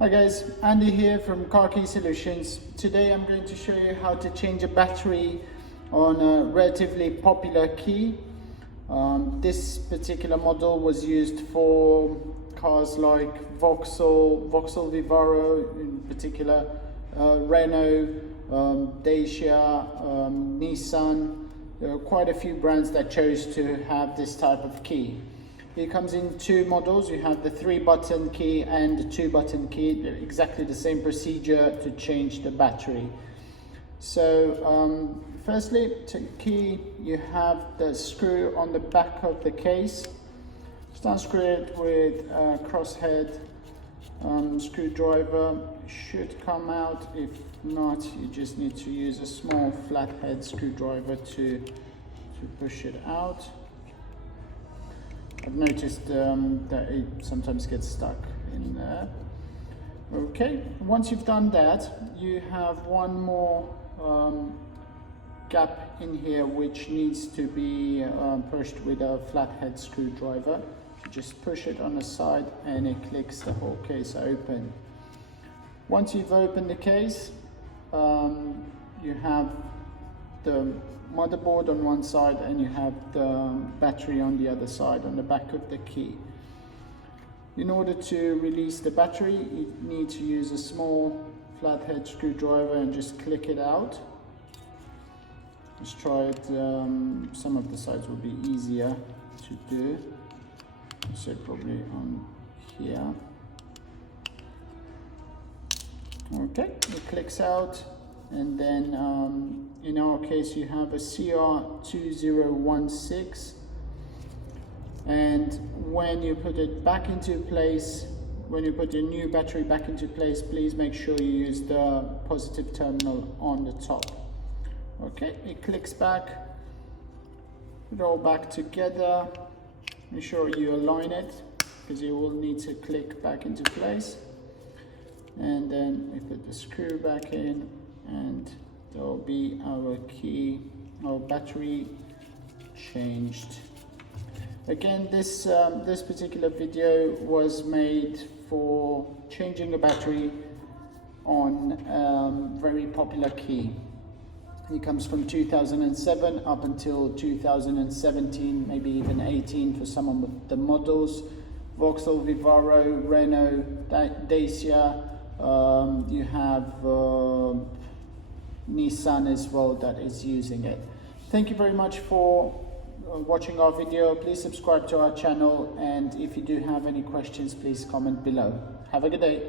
Hi guys, Andy here from Car Key Solutions. Today I'm going to show you how to change a battery on a relatively popular key. This particular model was used for cars like Vauxhall Vivaro in particular, Renault, Dacia, Nissan. There are quite a few brands that chose to have this type of key. It comes in two models. You have the 3-button key and the 2-button key. They're exactly the same procedure to change the battery. So firstly, to key, you have the screw on the back of the case. Just unscrew it with a crosshead screwdriver. Should come out. If not, you just need to use a small flathead screwdriver to push it out. I've noticed that it sometimes gets stuck in there. Okay, once you've done that, you have one more gap in here which needs to be pushed with a flathead screwdriver. You just push it on the side and it clicks the whole case open. Once you've opened the case, you have the motherboard on one side and you have the battery on the other side on the back of the key. In order to release the battery, you need to use a small flathead screwdriver and just click it out. Just try it. Some of the sides will be easier to do, so probably on here. Okay, it clicks out. And then in our case you have a CR2016, and when you put it back into place, when you put your new battery back into place, please make sure you use the positive terminal on the top. Okay, it clicks back, put it all back together. Make sure you align it because you will need to click back into place, and then we put the screw back in, and there will be our key, our battery changed. Again, this particular video was made for changing a battery on very popular key. It comes from 2007 up until 2017, maybe even 18 for some of the models. Vauxhall Vivaro, Renault, Dacia, you have Nissan as well that is using it. Thank you very much for watching our video. Please subscribe to our channel, and if you do have any questions, please comment below. Have a good day.